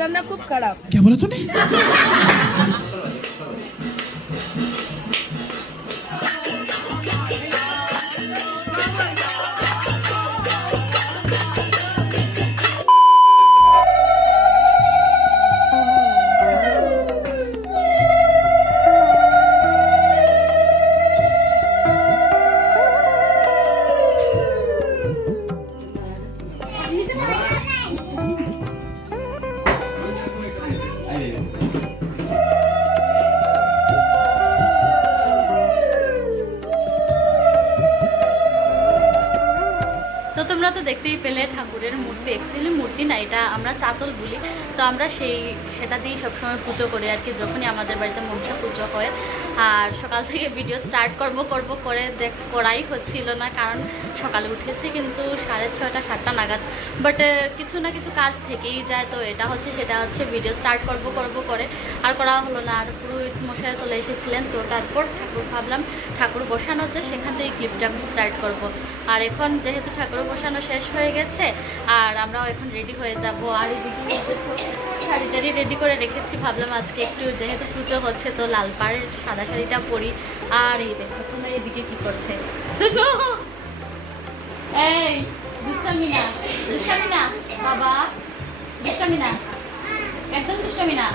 রান্না খুব খারাপ। কে বলে তুমি তো তোমরা তো দেখতেই পেলে ঠাকুরের মূর্তি অ্যাকচুয়ালি মূর্তি না, এটা আমরা চাতল বলি। তো আমরা সেই, সেটা দিয়েই সবসময় পুজো করি আর কি, যখনই আমাদের বাড়িতে মনসা পুজো হয়। আর সকাল থেকে ভিডিও স্টার্ট করব করব করে দেখ করাই হচ্ছিল না কারণ সকালে উঠেছি কিন্তু সাড়ে ছয়টা সাতটা নাগাদ। বাট কিছু না কিছু কাজ থেকেই যায় তো এটা হচ্ছে সেটা হচ্ছে ভিডিও স্টার্ট করব করব করে। আর করা হলো না আর পুরোহিত মশাই চলে এসেছিলেন তো তারপর ঠাকুর ভাবলাম ঠাকুর বসানো যে সেখান থেকে ক্লিপটা আমি স্টার্ট করব। আর এখন যেহেতু ঠাকুর বসানো শেষ হয়ে গেছে আর আমরাও এখন রেডি হয়ে যাব আর এদিকে দেখো, শাড়ি টাড়ি রেডি করে রেখেছি ভাবলাম আজকে একটু যেহেতু পুজো হচ্ছে তো লাল পাড়ের সাদা শাড়িটা পরি। আর এই দেখো তোমরা এদিকে কি করছে? এই দুষ্টামি না দুষ্টামি না বাবা। দুষ্টামি না একদম দুষ্টামি না।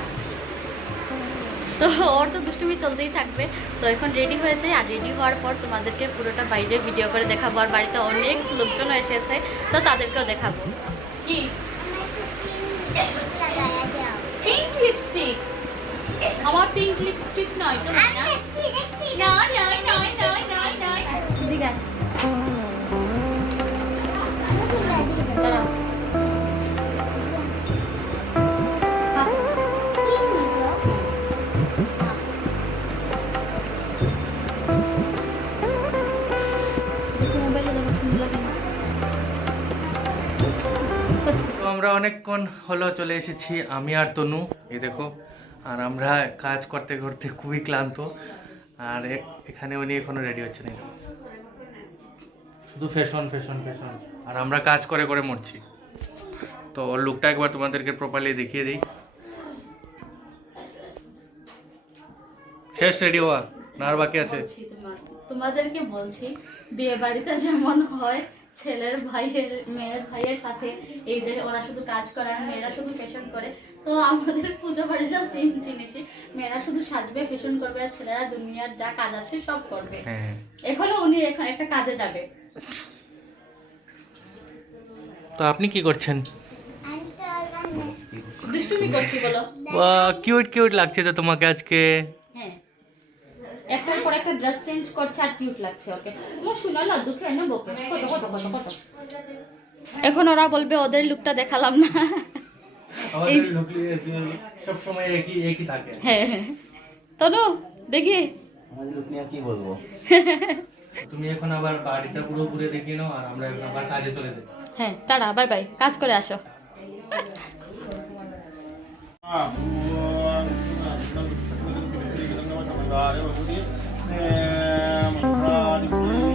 তো ওর তো দুষ্টুমি চলতেই থাকবে। তো এখন রেডি হয়েছে আর রেডি হওয়ার পর তোমাদেরকে পুরোটা বাইরে ভিডিও করে দেখাবো। আর বাড়িতে অনেক লোকজন এসেছে তো তাদেরকেও দেখাবো। কি? পিঙ্ক লিপস্টিক আমার পিঙ্ক লিপস্টিক নয় তো? না নয় নয় নয় নয় নয় নয় আমরা অনেকক্ষণ হলো চলে এসেছি আমি আর তনু। এই দেখো আর আমরা কাজ করতে করতে খুবই ক্লান্ত। আর এখানে উনি এখনও রেডি হচ্ছে না শুধু ফ্যাশন ফ্যাশন ফ্যাশন আর আমরা কাজ করে করে মরছি। তো ওর লুকটা একবার তোমাদেরকে প্রপারলি দেখিয়ে দিই। শেষ রেডি হওয়া। না আর বাকি আছে? তোমাদেরকে বলছি বিয়ে বাড়িতে যেমন হয়, ছেলের ভাইয়ের, মেয়ের ভাইয়ের সাথে এই যে ওরা শুধু কাজ করে আর মেয়েরা শুধু ফ্যাশন করে তো আমাদের পুজো বাড়িরও সেম জিনিসই। মেয়েরা শুধু সাজবে ফ্যাশন করবে আর ছেলেরা দুনিয়ার যা কাজ আছে সব করবে। হ্যাঁ। এখনও উনি এখন একটা কাজে যাবে। তো আপনি কি করছেন? দুষ্টুমি করছি বলো। কিউট কিউট লাগছে তো তোমাকে আজকে। হ্যাঁ। একটার পর একটা ড্রেস চেঞ্জ করছে আর কিউট লাগছে ওকে। ও শুনো না দুঃখে এনে বকে কত কত কত কত? এখন ওরা বলবে ওদের লুকটা দেখালাম না। সব সময় একই একই থাকে। হ্যাঁ তনু দেখি। কি বলব? তুমি এখন আবার বাড়িটা পুরো ঘুরে দেখিয়ে নাও আর আমরা এখন আবার কাজে চলে যাই। হ্যাঁ টাটা বাই বাই। কাজ করে আসো। দেখি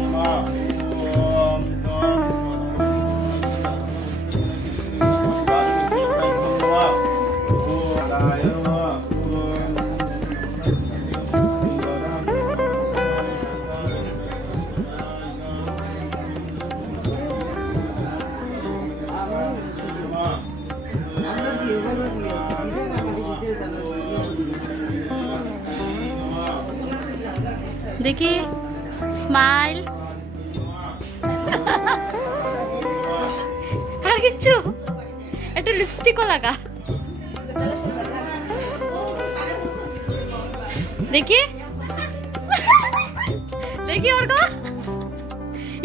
ওর গো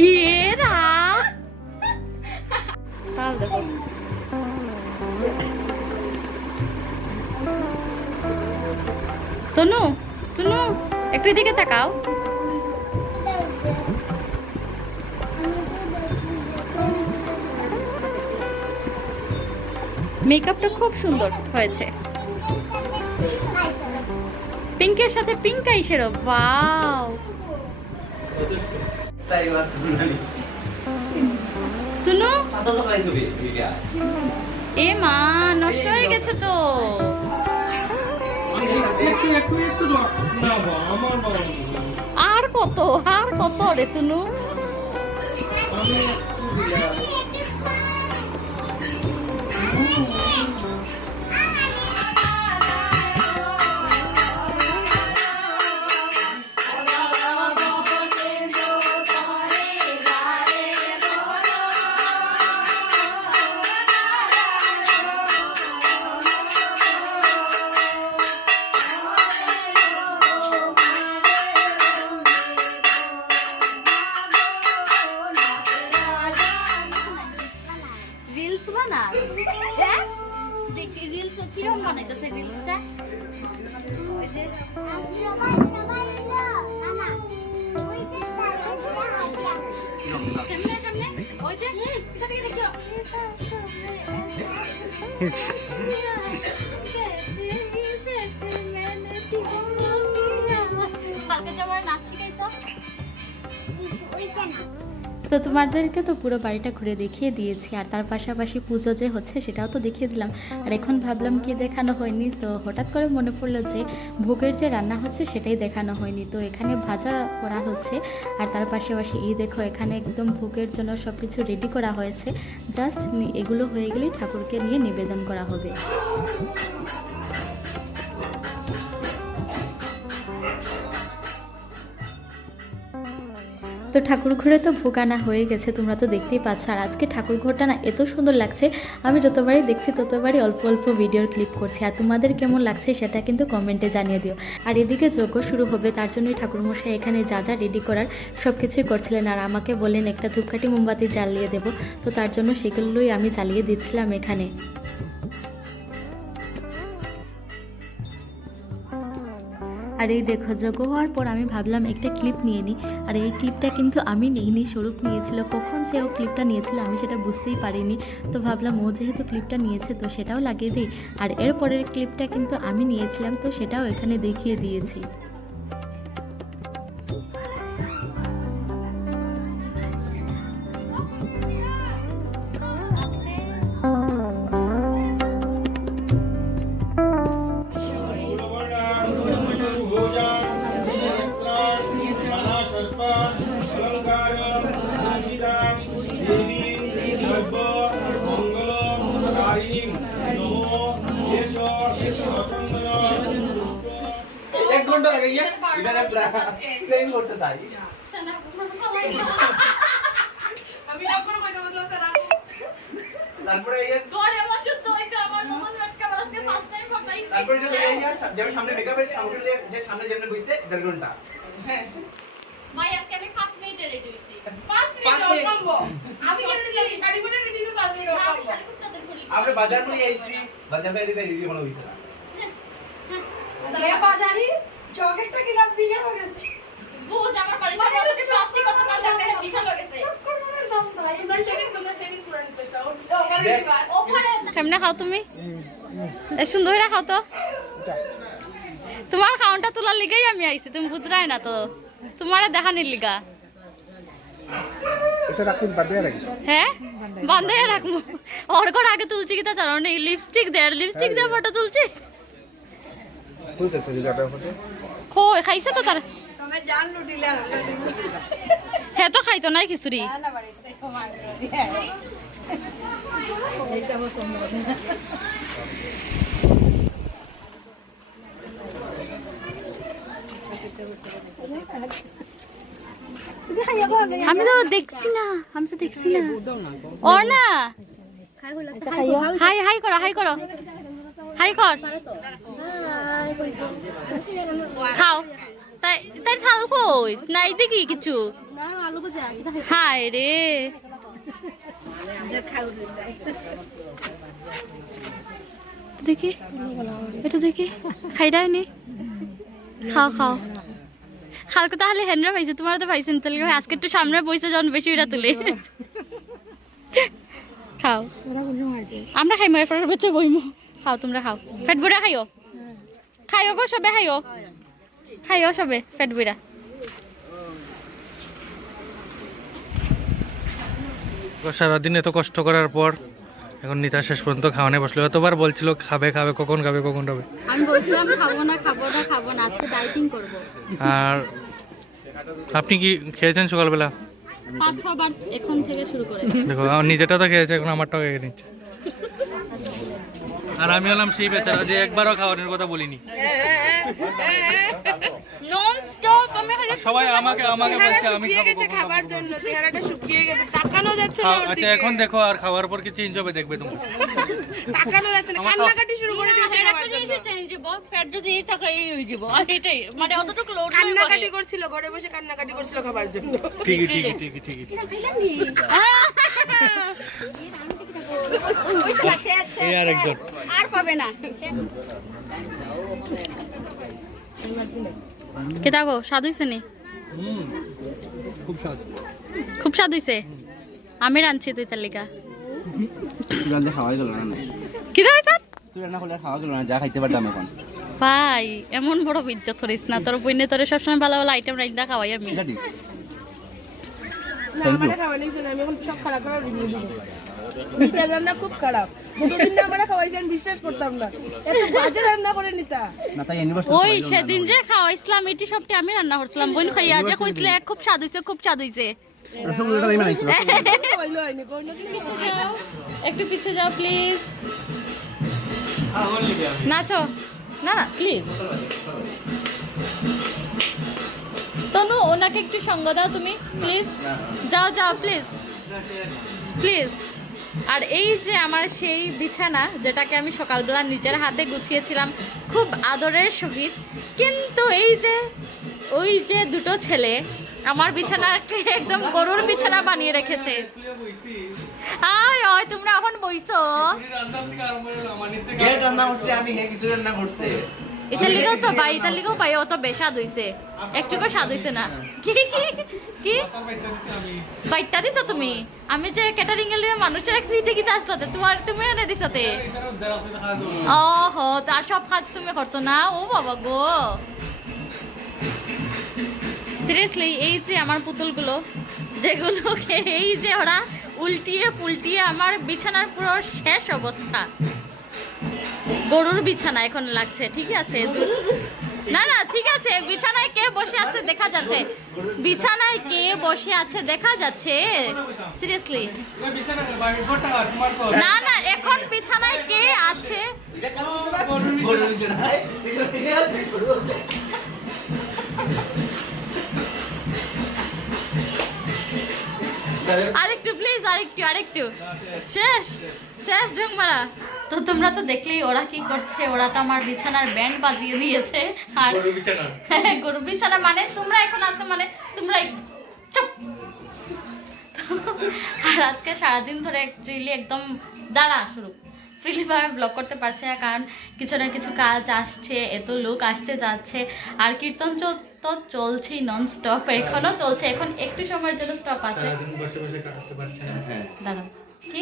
ইয়ে রা তাল দেখো তনু তনু একটু দিকে তাকাও মেকআপটা খুব সুন্দর হয়েছে। পিঙ্কের সাথে পিঙ্ক আইশেরও ওয়াও। তুনু এ মা নষ্ট হয়ে গেছে তো। একটু একটু একটু না বাবা আমার বাবা আর কত আর কত রে তুনু আমি তো তোমাদেরকে তো পুরো বাড়িটা ঘুরে দেখিয়ে দিয়েছি, আর তার পাশাপাশি পুজো যে হচ্ছে সেটাও তো দেখিয়ে দিলাম। আর এখন ভাবলাম কি দেখানো হয়নি, তো হঠাৎ করে মনে পড়ল যে ভোগের যে রান্না হচ্ছে সেটাই দেখানো হয়নি। তো এখানে ভাজা করা হচ্ছে, আর তার পাশাপাশি এই দেখো এখানে একদম ভোগের জন্য সব কিছু রেডি করা হয়েছে। জাস্ট এগুলো হয়ে গেলেই ঠাকুরকে নিয়ে নিবেদন করা হবে। তো ঠাকুর ঘরে তো ভোগ হয়ে গেছে, তোমরা তো দেখতেই পাচ্ছ। আর আজকে ঠাকুর ঘরটা না এত সুন্দর লাগছে, আমি যতবারই দেখছি ততবারই অল্প অল্প ভিডিওর ক্লিপ করছি। আর তোমাদের কেমন লাগছে সেটা কিন্তু কমেন্টে জানিয়ে দিও। আর এদিকে যজ্ঞ শুরু হবে, তার জন্যই ঠাকুরমশাই এখানে যা যা রেডি করার সব কিছুই করছিলেন। আর আমাকে বললেন, একটা ধূপকাঠি মোমবাতি জ্বালিয়ে দেবো। তো তার জন্য সেগুলোই আমি জ্বালিয়ে দিচ্ছিলাম এখানে। আর এই দেখো যোগ্য হওয়ার পর আমি ভাবলাম একটা ক্লিপ নিয়ে নিই আর এই ক্লিপটা কিন্তু আমি নিইনি, স্বরূপ নিয়েছিল। কখন সে ও ক্লিপটা নিয়েছিল আমি সেটা বুঝতেই পারিনি। তো ভাবলাম ও যেহেতু ক্লিপটা নিয়েছে তো সেটাও লাগিয়ে দিই। আর এরপরের ক্লিপটা কিন্তু আমি নিয়েছিলাম তো সেটাও এখানে দেখিয়ে দিয়েছি। প্লেন করতে তাই তারপরে এই তারপরে যেমন সামনে মেকআপ এর সামনে যে সামনে যেমন বইছে দেড় ঘণ্টা। ভাই আজকে আমি 5 মিনিটে রেডি হইছি পাঁচ মিনিট না আমি শাড়ি কুর্তাতে খুলি আমরা বাজার করে আইছি বাজার দিতে রেডি হলো হইছে না। চকেটটা কিনা বিশাল হয়ে গেছে? বুঝ আমার বাড়ির সামনে থেকে প্লাস্টিক কত কাজ দেখে বিশাল হয়ে গেছে। চক্কর মারার দাম নাই এবার সেভিং তোমরা সেভিং করার চেষ্টা করছ। ওখানে কেমনে খাও তুমি? এ সুন্দর হইরা খাও তো। তোমার খাউনটা তোলার লিগাই আমি আইছি তুমি বুঝরাই না তো। তোমারে দেখানির লিগা। এটা রাখুন বাদ দিয়ে রাখি। হ্যাঁ? বন্ধ হয়ে রাখব। ওর ঘর আগে তুলছি কি তা জানো? নেই লিপস্টিক দে লিপস্টিক দিয়ে ফটো তুলছি। বুঝতেছি রিজাটা ফটো খো খাইছে তো তার হ্যাঁ তো খাইতো নাই খিচুড়ি আমি আমি তো দেখছি না আমি তো দেখছি না। ও না হাই হাই করো হাই করো। হাই কর খাও তাই তাই থাল কই নাই দেখি কিছু হাই রে দেখি এটা দেখি খাই দেয় নি খাও খাও কালকে তাহলে হেনরা পাইছে তোমার তো পাইছেন তাহলে আজকে একটু সামনে বইছে যখন বেশি ওটা তুলে খাও আমরা খাইমো এরপর বেঁচে বইমো খাও তোমরা খাও। পেট বুড়া খাইও? খাইও গো সবে খাইও? খাইও সবে পেট বুড়া সারাদিন এত কষ্ট করার পর এখন নিতা শেষ পর্যন্ত খাওয়ানে বসল। এতবার বলছিল খাবে খাবে কখন খাবে কখন খাবে? আমি বলছিলাম খাব না খাব না খাব না আজকে ডাইটিং করব। আর আপনি কি খেয়েছেন সকালবেলা? পাঁচ ছবার এখন থেকে শুরু করে দেখো নিজেটা তো খেয়েছে এখন আমারটাও খেয়ে নিচ্ছে। আর আমি হলাম সেই বেচারা যে একবারও খাওয়ানোর কথা বলিনি। নন স্টপ আমি সবাই আমাকে আমাকে বলছে আমি গেছে খাবার জন্য চেহারাটা শুকিয়ে গেছে তাকানো যাচ্ছে না। আচ্ছা এখন দেখো আর খাওয়ার পর কি চেঞ্জ হবে দেখবে তুমি তাকানো যাচ্ছে না কান্নাকাটি শুরু করে দিয়েছে খাবার জন্য। চেঞ্জ হব ফ্যাট যদি থাকে এই হয়ে যাব আর এটাই। মানে অতটুকু লোড কান্নাকাটি করছিল ঘরে বসে কান্নাকাটি করছিল খাবার জন্য। ঠিকই ঠিকই ঠিকই ঠিকই এই আর একজন। আর পাবে না। কে থাকো স্বাদ নি? খুব স্বাদ। খুব স্বাদ হয়েছে আমি রাঁধছি তুই তালিকা খাওয়াই গেল না কি তুই রান্না করলে খাওয়া গেল না যা খাইতে পারতাম এখন। ভাই এমন বড় ইজ্জত করিস না তোর বইনে তোর সবসময় ভালো ভালো আইটেম রাইন্দা খাওয়াই আমি। নিতার রান্না খুব খারাপ। যতদিন না আমরা খাওয়াইছি আমি বিশ্বাস করতাম না। এত বাজে রান্না করে নিতা। না তাই ইউনিভার্সিটি ওই সেদিন যে খাওয়াইছিলাম এটি সবটি আমি রান্না করছিলাম। বোন খাইয়া যে কইছিলে খুব স্বাদ হইছে খুব স্বাদ হইছে। রসগোল্লাটা যাও একটু পিছে যাও প্লিজ নাচো। না না প্লিজ তনু ওনাকে একটু সঙ্গ দাও তুমি প্লিজ যাও যাও প্লিজ প্লিজ আর এই যে আমার সেই বিছানা যেটাকে আমি সকালবেলা নিজের হাতে গুছিয়েছিলাম খুব আদরের সহিত কিন্তু এই যে ওই যে দুটো ছেলে আমার বিছানাকে একদম গরুর বিছানা বানিয়ে রেখেছে। আয় ওই তোমরা এখন বইছো? ইতালিকেও তো পাই ইতালিকেও পাই অত বেশাদ হইছে। একটুকু স্বাদ হইছে না? কি? কি? দিছো তুমি? আমি যে ক্যাটারিং এর লিয়ে মানুষের এক সিটে গিতে আসলাতে তোমার তুমি এনে দিছতে ও হো তার সব কাজ তুমি করছ না? ও বাবা গো। সিরিয়াসলি এই যে আমার পুতুলগুলো, যেগুলোকে এই যে ওরা উল্টিয়ে পুলটিয়ে আমার বিছানার পুরো শেষ অবস্থা গরুর বিছানা এখন লাগছে, ঠিক আছে? না না ঠিক আছে বিছানায় কে বসে আছে দেখা যাচ্ছে বিছানায় কে বসে আছে দেখা যাচ্ছে সিরিয়াসলি না না এখন বিছানায় কে আছে আরেকটু প্লিজ আরেকটু আরেকটু। শেষ শেষ ঢুক মারা তো তোমরা তো দেখলেই ওরা কি করছে ওরা তো আমার বিছানার ব্যান্ড বাজিয়ে দিয়েছে। আর হ্যাঁ, গরু বিছানা মানে তোমরা এখন আছো মানে তোমরা চুপ। আর আজকে সারাদিন ধরে অ্যাকচুয়ালি একদম দাঁড়া শুরু। ফ্রিলিভাবে ব্লগ করতে পারছে না কারণ কিছু না কিছু কাজ আসছে এত লোক আসছে যাচ্ছে। আর কীর্তন চল- তো চলছেই নন স্টপ এখনও চলছে। এখন একটু সময়ের জন্য স্টপ আছে। বসে বসে কাটাতে পারছে না। দাঁড়া। কি?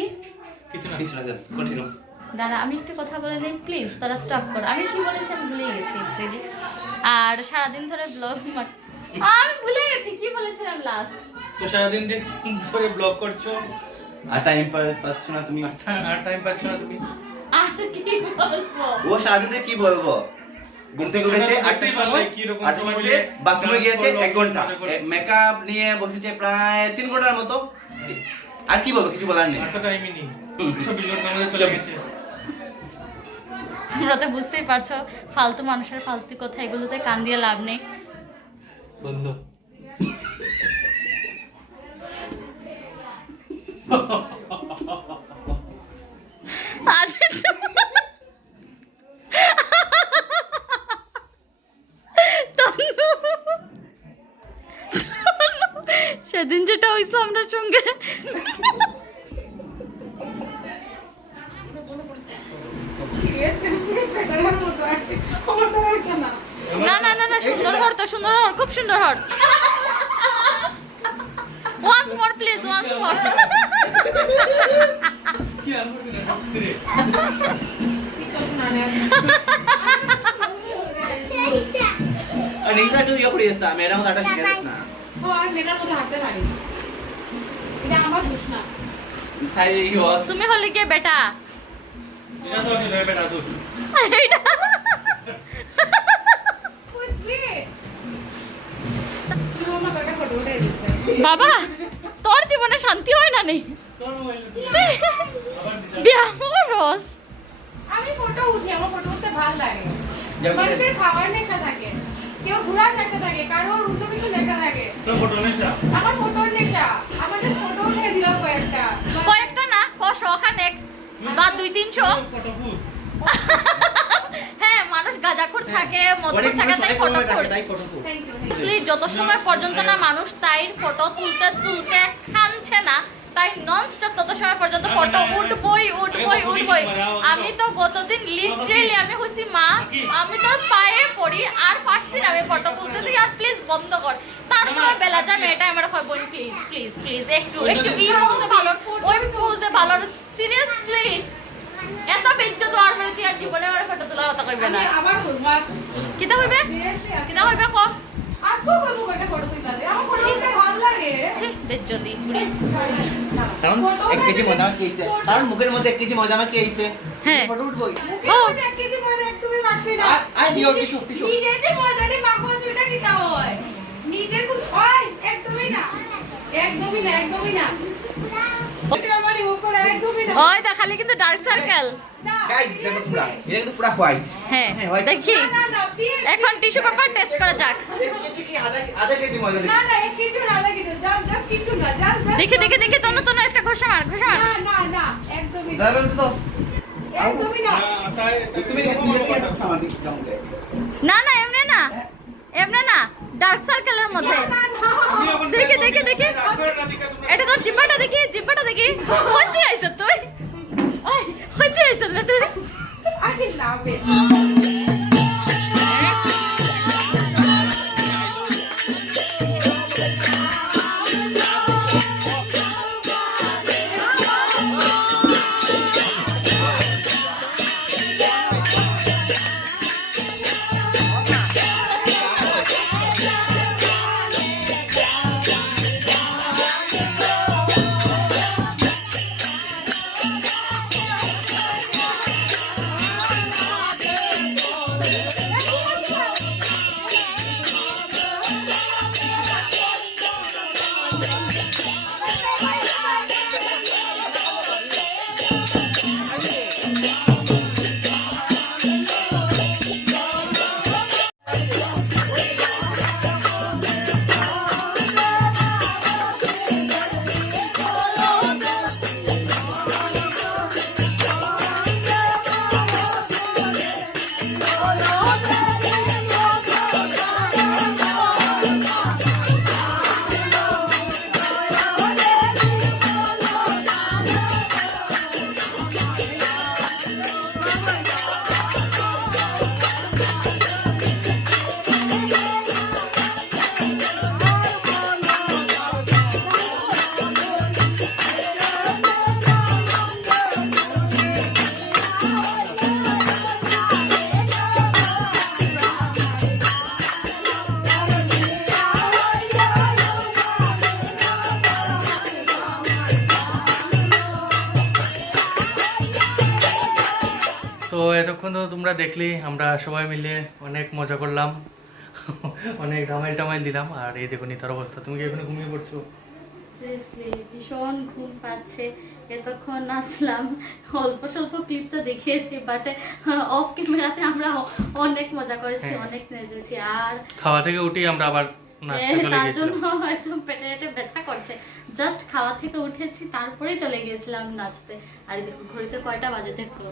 কিছু না। কিছু না কন্টিনিউ দাঁড়া আমি একটু কথা বলে নিই প্লিজ তারা স্টপ করো। আমি কি বলেছি আমি ভুলে গেছি অ্যাকচুয়ালি আর সারাদিন ধরে ব্লগ আমি ভুলে গেছি কি বলেছিলাম লাস্ট তো সারাদিন যে ধরে ব্লগ করছ। আর টাইম পাচ্ছ না তুমি? আর টাইম পাচ্ছ না তুমি। আর কি বলব? ও সারাদিন কি বলব? ঘুম থেকে উঠেছে আটটার সময় উঠে বাথরুমে গিয়েছে এক ঘণ্টা। মেকআপ নিয়ে বসেছে প্রায় তিন ঘণ্টার মতো। আর কি বলব কিছু বলার নেই। তোমরা তো বুঝতেই পারছ ফালতু মানুষের ফালতু কথা এগুলোতে কান দিয়ে লাভ নেই। বন্ধ। ম্যাডাম আটা শিখে দিস না। তাই ওয়াচ তুমি হলে গিয়ে বেটা? বাবা তোর জীবনে শান্তি হয় না নেই? করস আমি ফটো উঠি আমার ফটো উঠতে ভালো লাগে। মানুষের খাওয়ার নেশা থাকে। কেউ ঘোরার নেশা থাকে কারোর উল্টো কিছু লেখা থাকে। নেশা? আমার ফটোর নেশা। আমার যে ফটো উঠে দিলাম কয়েকটা। কয়েকটা না কশো খানেক। বা দুই তিনশো। হ্যাঁ মানুষ গাঁজাখোর থাকে মদ থাকে তাই প্রভাবে থাকে তাই যত সময় পর্যন্ত না মানুষ তাই ফটো তুলতে তুলতে খানছে না তাই নন স্টপ তত সময় পর্যন্ত ফটো উঠবই উঠবই উঠবই। আমি তো গতদিন লিটারেলি আমি হইছি মা আমি তোর পায়ে পড়ি আর পারছি না আমি ফটো তুলতে তুই আর প্লিজ বন্ধ কর। তারপরে বেলা যা মেয়েটা আমার হয় বোন প্লিজ প্লিজ প্লিজ একটু একটু ই পোজে ভালো ওই পোজে ভালো সিরিয়াসলি এত বেজ্জত আর মানে তুই আর জীবনে আমার ফটো তোলা কথা কইবে না। মাস কিতা হইবে? সিরিয়াসলি কিতা হইবে ক মুখের মধ্যে এক কেজি হ্যাঁ। ফটো উঠবই। ও। এক কেজি ময়দা একদমই মাখছি না। আ- নিও টিস্যু, টিস্যু। নিজে যে ময়দাটি মাখবো সেটা কি তা হয়? নিজের কোন হয় একদমই না। একদমই না একদমই না। এটা আমার রিমুভ করে একদমই না। ওই দা খালি কিন্তু ডার্ক সার্কেল না, গাইস দেখো পুরা এটা কিন্তু পুরা হোয়াইট হ্যাঁ হ্যাঁ, দেখি। এখন টিস্যু পেপার টেস্ট করা যাক। দেখি দেখি দেখি তনু তনু একটা ঘষা মার ঘষা মার। না না একদমই তো। একদমই এমনি না। এমনি না। ডার্ক সার্কেলের মধ্যে। দেখি দেখি দেখি এটা তোর জিব্বাটা দেখি জিব্বাটা দেখি। হইতে আইছ তুই? ওই হইতে আইছ তুই আরে না বে এতক্ষণ তো তোমরা দেখলি আমরা সবাই মিলে অনেক মজা করলাম। অনেক ধামাইল টামাইল দিলাম। আর এই দেখো নিতার অবস্থা। তুমি কি এখানে ঘুমিয়ে পড়ছো? ভীষণ ঘুম পাচ্ছে। এতক্ষণ নাচলাম। অল্প স্বল্প ক্লিপ তো দেখিয়েছি বাট অফ ক্যামেরাতে আমরা অনেক মজা করেছি হ্যাঁ। অনেক নেচেছি। আর খাওয়া থেকে উঠি আমরা আবার চলে তার জন্য পেটে পেটে ব্যথা করছে। জাস্ট খাওয়া থেকে উঠেছি তারপরেই চলে গিয়েছিলাম নাচতে। আর দেখো ঘড়িতে কয়টা বাজে দেখো?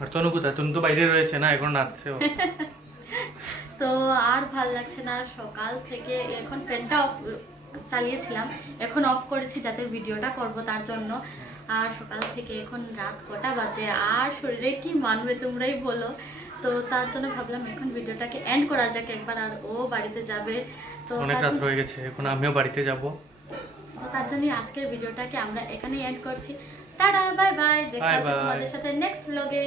আর তনু কোথায় তনু তো বাইরে রয়েছে না এখন নাচছে। তো আর ভালো লাগছে না সকাল থেকে এখন ফ্যানটা অফ চালিয়েছিলাম এখন অফ করেছি যাতে ভিডিওটা করব তার জন্য। আর সকাল থেকে এখন রাত কটা বাজে আর শরীরে কি মানবে তোমরাই বলো। তো তার জন্য ভাবলাম এখন ভিডিওটাকে এন্ড করা যাক একবার আর ও বাড়িতে যাবে। তো অনেক রাত হয়ে গেছে এখন আমিও বাড়িতে যাব। তো তার জন্য আজকের ভিডিওটাকে আমরা এখানেই এন্ড করছি। টাটা বাই বাই দেখা হচ্ছে তোমাদের সাথে নেক্সট ব্লগে